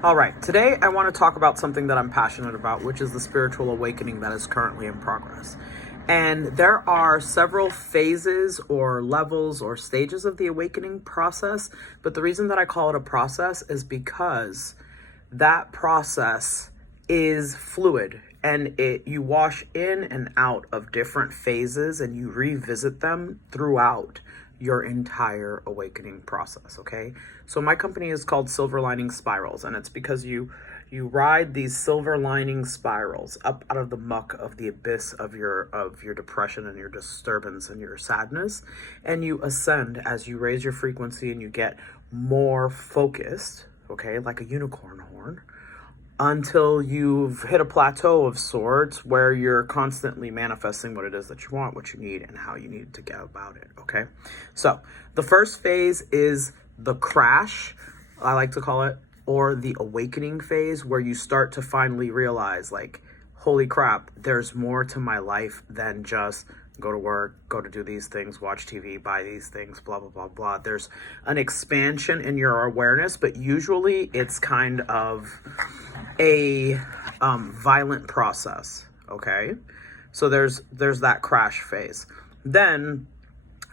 All right, today I want to talk about something that I'm passionate about, which is the spiritual awakening that is currently in progress. And there are several phases or levels or stages of the awakening process, but the reason that I call it a process is because that process is fluid and you wash in and out of different phases and you revisit them throughout your entire awakening process. Okay, so my company is called Silver Lining Spirals, and it's because you ride these silver lining spirals up out of the muck of the abyss of your depression and your disturbance and your sadness, and you ascend as you raise your frequency and you get more focused, okay, like a unicorn horn, until you've hit a plateau of sorts where you're constantly manifesting what it is that you want, what you need, and how you need to get about it, okay? So the first phase is the crash, I like to call it, or the awakening phase, where you start to finally realize, like, holy crap, there's more to my life than just go to work, go to do these things, watch TV, buy these things, blah, blah, blah, blah. There's an expansion in your awareness, but usually it's kind of a violent process, okay? So there's that crash phase. Then,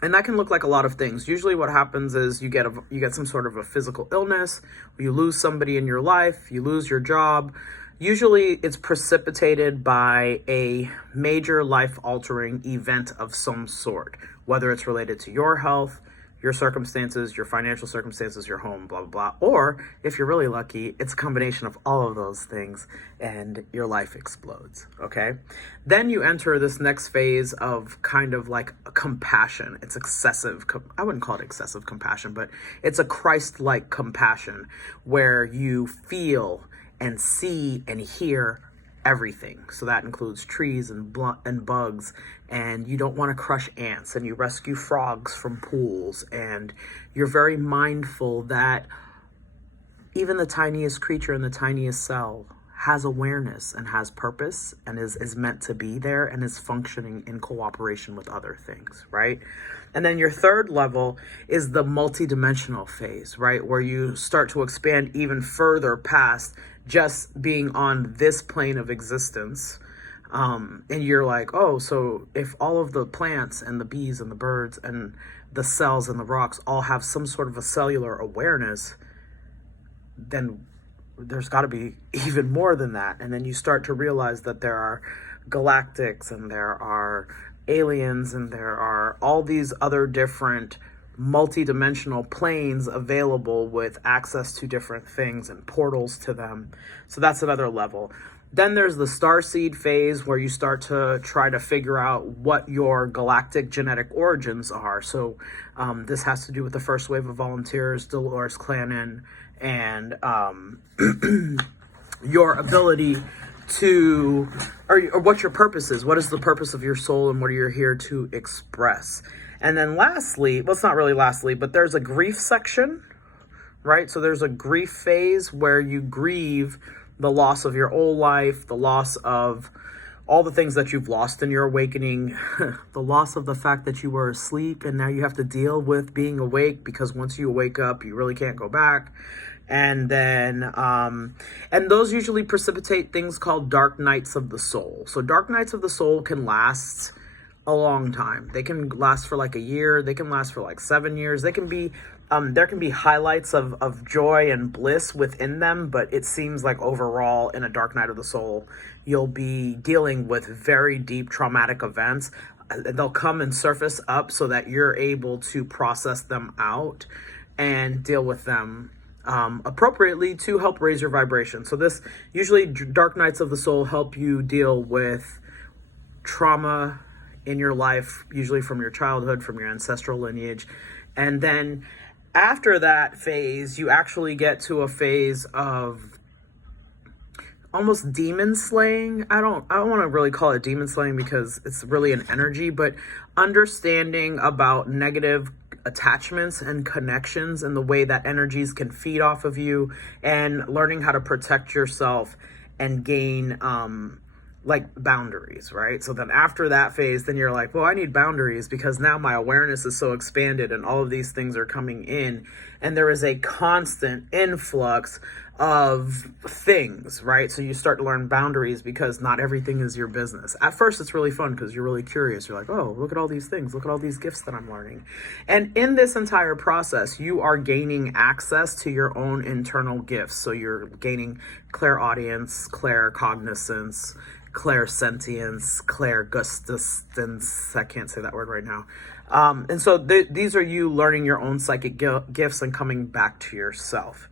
and that can look like a lot of things. Usually what happens is you get some sort of a physical illness, you lose somebody in your life, you lose your job. Usually it's precipitated by a major life-altering event of some sort, whether it's related to your health, your circumstances, your financial circumstances, your home, blah, blah, blah. Or if you're really lucky, it's a combination of all of those things and your life explodes, okay? Then you enter this next phase of kind of like a compassion. It's excessive. I wouldn't call it excessive compassion, but it's a Christ-like compassion where you feel and see and hear everything. So that includes trees and bugs, and you don't want to crush ants, and you rescue frogs from pools, and you're very mindful that even the tiniest creature in the tiniest cell has awareness and has purpose and is meant to be there and is functioning in cooperation with other things, right? And then your third level is the multidimensional phase, right? Where you start to expand even further past just being on this plane of existence. And you're like, oh, so if all of the plants and the bees and the birds and the cells and the rocks all have some sort of a cellular awareness, then there's got to be even more than that. And then you start to realize that there are galactics and there are aliens and there are all these other different multi-dimensional planes available with access to different things and portals to them. So that's another level. Then there's the starseed phase, where you start to try to figure out what your galactic genetic origins are. So this has to do with the first wave of volunteers, Dolores Clannad, and your ability to, or what your purpose is. What is the purpose of your soul and what are you here to express? And then lastly, well, it's not really lastly, but there's a grief section, right? So there's a grief phase where you grieve the loss of your old life, the loss of all the things that you've lost in your awakening, the loss of the fact that you were asleep and now you have to deal with being awake, because once you wake up, you really can't go back. And then, and those usually precipitate things called dark nights of the soul. So dark nights of the soul can last a long time. They can last for like a year. They can last for like 7 years. They can be, there can be highlights of joy and bliss within them, but it seems like overall in a dark night of the soul, you'll be dealing with very deep traumatic events. They'll come and surface up so that you're able to process them out and deal with them appropriately to help raise your vibration. So this, usually dark nights of the soul help you deal with trauma in your life, usually from your childhood, from your ancestral lineage. And then after that phase, you actually get to a phase of almost demon slaying. I don't want to really call it demon slaying because it's really an energy, but understanding about negative attachments and connections and the way that energies can feed off of you, and learning how to protect yourself and gain like boundaries, right? So then after that phase, then you're like, well, I need boundaries because now my awareness is so expanded and all of these things are coming in and there is a constant influx of things, right? So you start to learn boundaries because not everything is your business. At first, it's really fun because you're really curious. You're like, oh, look at all these things. Look at all these gifts that I'm learning. And in this entire process, you are gaining access to your own internal gifts. So you're gaining clairaudience, claircognizance, clairsentience, clairgustance. I can't say that word right now. And so these are you learning your own psychic gifts and coming back to yourself.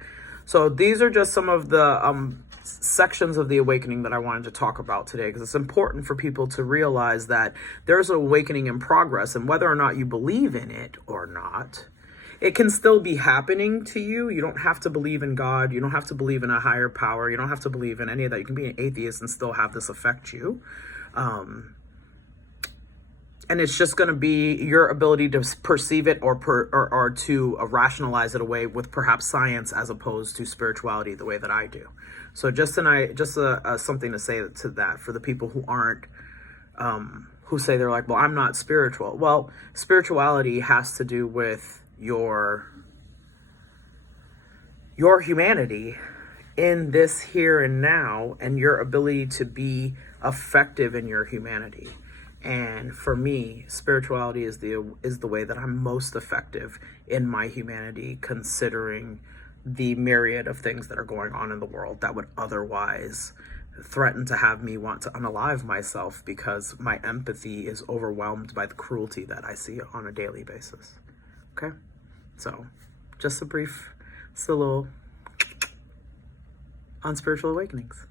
So these are just some of the sections of the awakening that I wanted to talk about today, because it's important for people to realize that there's an awakening in progress, and whether or not you believe in it or not, it can still be happening to you. You don't have to believe in God. You don't have to believe in a higher power. You don't have to believe in any of that. You can be an atheist and still have this affect you. And it's just going to be your ability to perceive it or to rationalize it away with perhaps science as opposed to spirituality the way that I do. So just something to say to that for the people who aren't, who say they're like, well, I'm not spiritual. Well, spirituality has to do with your humanity in this here and now, and your ability to be effective in your humanity. And for me, spirituality is the way that I'm most effective in my humanity, considering the myriad of things that are going on in the world that would otherwise threaten to have me want to unalive myself, because my empathy is overwhelmed by the cruelty that I see on a daily basis. Okay? So, just a little on spiritual awakenings.